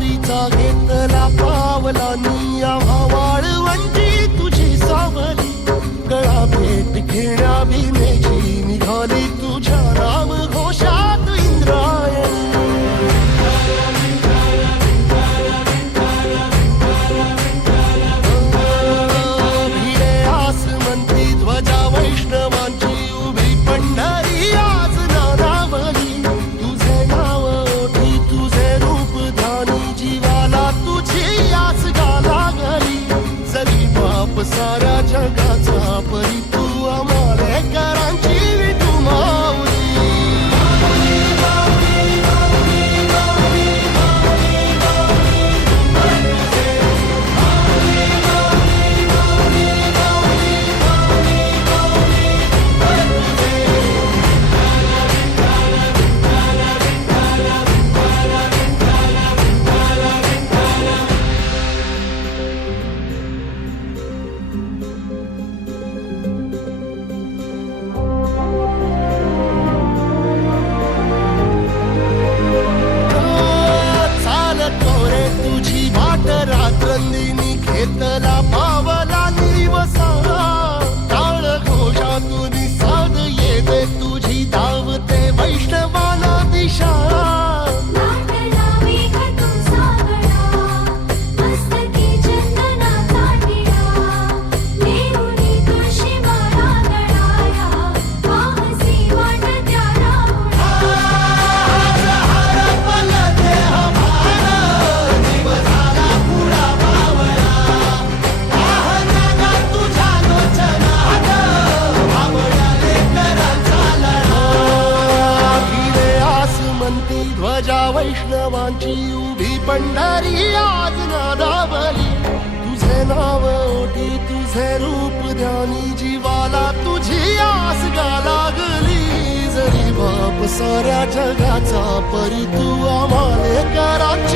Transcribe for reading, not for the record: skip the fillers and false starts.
वारीचा घेतला पावलांनी आम्हा वाळवंटी तुझी सावली गळा भेट घेण्या भीमेची निघाली तुझ्या राम घोषात इंद्रायणी भिडे आसमंती ध्वजा वैष्णवांची उभी पंढरी आज नानावली तुझे नाव ओठी तुझे रूप ध्यानी जीवाला तुझी आस गाला गली जरी बाप साऱ्या जगाचा परी तू आमालेकरांची विठू माऊली रात्रंदिनी घेतला पावला दिवसा टाळ घोषातून साध येते तुझी धावते वैष्णवाला दिशा ध्वजा वैष्णवांची उभी पंढरी आज नादावली तुझे नाव ओठी तुझे रूप ध्यानी जीवाला तुझी आस गाला गली जरी बाप साऱ्या जगाचा परी तू आम्हालेकरांची